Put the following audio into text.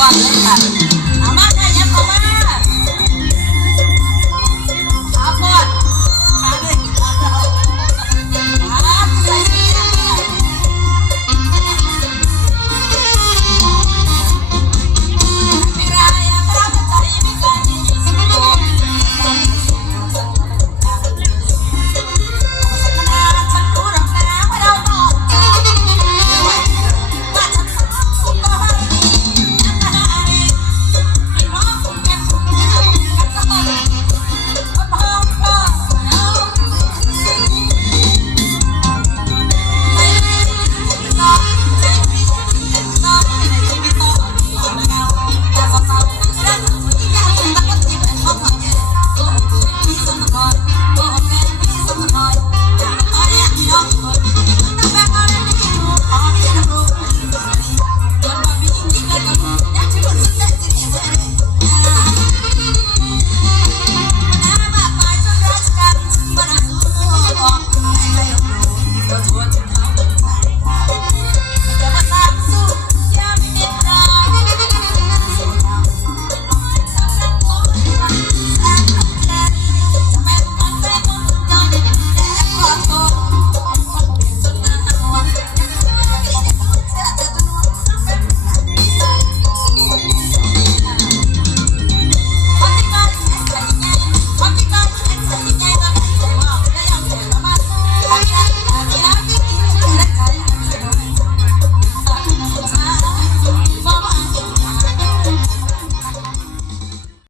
ก่อนเลยค่ะอามาค่ะยับเอามา